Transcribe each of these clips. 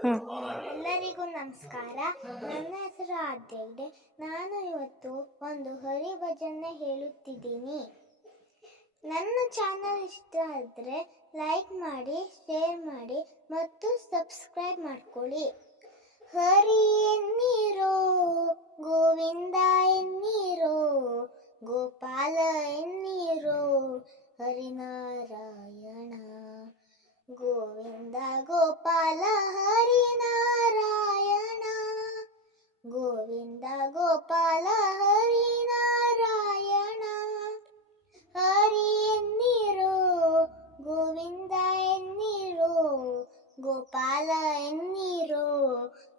ಎಲ್ಲರಿಗೂ ನಮಸ್ಕಾರ. ನನ್ನ ಹೆಸರು ಆದ್ಯ ಹೆಗ್ಡೆ. ನಾನು ಇವತ್ತು ಒಂದು ಹರಿಭಜನೆ ಹೇಳುತ್ತಿದ್ದೀನಿ. ನನ್ನ ಚಾನಲ್ ಇಷ್ಟ ಆದರೆ ಲೈಕ್ ಮಾಡಿ, ಶೇರ್ ಮಾಡಿ ಮತ್ತು ಸಬ್ಸ್ಕ್ರೈಬ್ ಮಾಡ್ಕೊಳ್ಳಿ. ಹರಿ ಎನ್ನೀರೋ, ಗೋವಿಂದ ಎನ್ನೀರೋ, ಗೋಪಾಲ ಎನ್ನೀರೋ, ಹರಿನಾರಾಯಣ. ಗೋವಿಂದ ಗೋಪಾಲ ಹರಿನಾರಾಯಣ, ಗೋವಿಂದ ಗೋಪಾಲ ಹರಿನಾರಾಯಣ. ಹರಿ ಎನ್ನೀರೋ, ಗೋವಿಂದ ಎನ್ನೀರೋ, ಗೋಪಾಲ ಎನ್ನೀರೋ,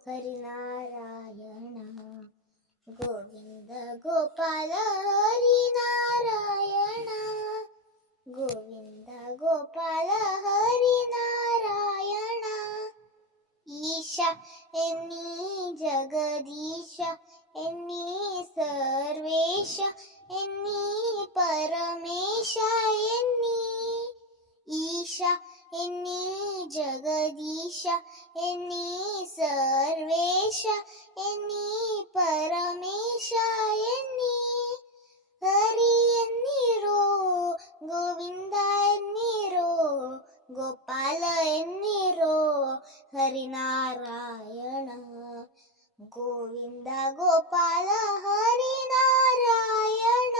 ಹರಿನಾರಾಯಣ. ಗೋವಿಂದ ಗೋಪಾಲ ಹರಿನಾರಾಯಣ, ಗೋವಿಂದ ಗೋಪಾಲ ಹರಿನಾರಾಯಣ. ಈಶ ಎನ್ನೀ ಜಗದೀಶ ಎನ್ನೀ ಸರ್ವೇಶ ಎನ್ನೀ ಪರಮೇಶ ಎನ್ನೀ. ಈಶ ಎನ್ನೀ ಜಗದೀಶ ಎನ್ನೀ ಸರ್ವೇಶ ಎನ್ನೀ ಪರಮೇಶ ಎನ್ನೀ. ಹರಿ ಎನ್ನೀರೋ, ಗೋವಿಂದ ಎನ್ನೀರೋ, ಗೋಪಾಲ ಎನ್ನೀರೋ, ಹರಿನಾರಾಯಣ. ಗೋವಿಂದ ಗೋಪಾಲ ಹರಿನಾರಾಯಣ,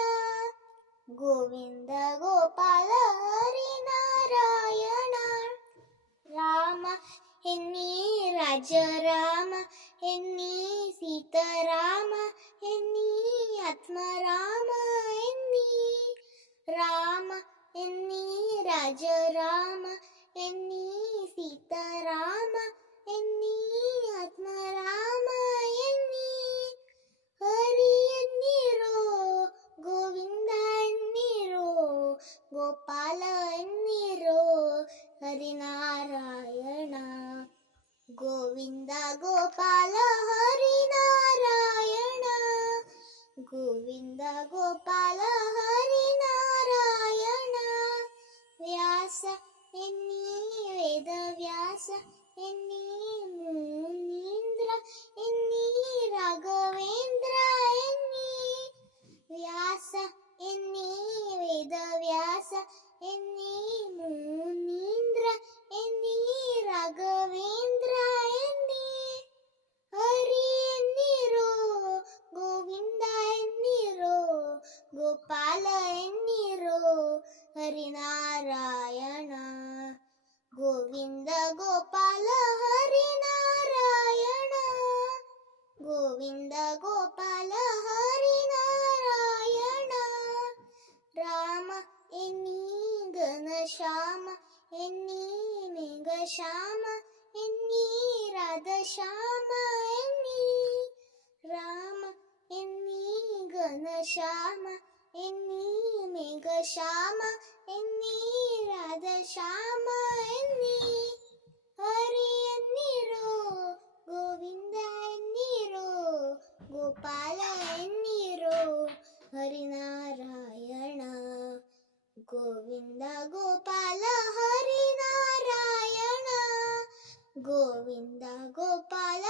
ಗೋವಿಂದ ಗೋಪಾಲ ಹರಿನಾರಾಯಣ. ರಾಮ ಎನ್ನೀ ರಾಜ ರಾಮ ಎನ್ನೀ ಸೀತಾರಾಮ ಎನ್ನೀ ಆತ್ಮರಾಮ ಎನ್ನೀ. ರಾಮ ಎನ್ನೀ ರಾಜ ರಾಮ ಎನ್ನೀ ಸೀತಾರಾಮ ಎನ್ನೀ ಆತ್ಮರಾಮ ಎನ್ನೀ. ಹರಿ ಎನ್ನೀರೋ, ಗೋವಿಂದ ಎನ್ನೀರೋ, ಗೋಪಾಲ ಎನ್ನೀರೋ, ಹರಿನಾರಾಯಣ. ಗೋವಿಂದ ಗೋಪಾಲ ಹರಿನಾರಾಯಣ, ಗೋವಿಂದ ಗೋಪಾಲ ಹರಿನಾರಾಯಣ. ವ್ಯಾಸ ಎನ್ನೀ ವೇದವ್ಯಾಸ ಎನ್ನೀ ಮುನೀಂದ್ರ ಎನ್ನೀ ರಾಘವೇಂದ್ರ ಎನ್ನೀ. ವ್ಯಾಸ ಎನ್ನೀ ವೇದವ್ಯಾಸ ಎನ್ನೀ ಮುನೀಂದ್ರ ಎನ್ನೀ ರಾಘವೇಂದ್ರ ಎನ್ನೀ. ಹರಿ ಎನ್ನೀರೋ, ಗೋವಿಂದ ಎನ್ನೀರೋ, ಗೋಪಾಲ ಎನ್ನೀರೋ, ಹರಿನಾರಾಯಣ. ಗೋವಿಂದ ಗೋಪಾಲ ಹರಿನಾರಾಯಣ, ಗೋವಿಂದ ಗೋಪಾಲ ಹರಿನಾರಾಯಣ. ರಾಮ ಎನ್ನೀ ಘನಶ್ಯಾಮ ಎನ್ನೀ ಮೇಘಶ್ಯಾಮ ಎನ್ನೀ ರಾಧಶ್ಯಾಮ ಎನ್ನೀ. ರಾಮ ಎನ್ನೀ ಘನಶ್ಯಾಮ ಎನ್ನೀ ಮೇಘಶ್ಯಾಮ ಎನ್ನೀ ರಾಧಶ್ಯಾಮ ಎನ್ನೀ. ಹರಿ ಎನ್ನೀರೋ, ಗೋವಿಂದ ಎನ್ನೀರೋ, ಗೋಪಾಲ ಎನ್ನೀರೋ, ಹರಿನಾರಾಯಣ. ಗೋವಿಂದ ಗೋಪಾಲ ಹರಿನಾರಾಯಣ, ಗೋವಿಂದ ಗೋಪಾಲ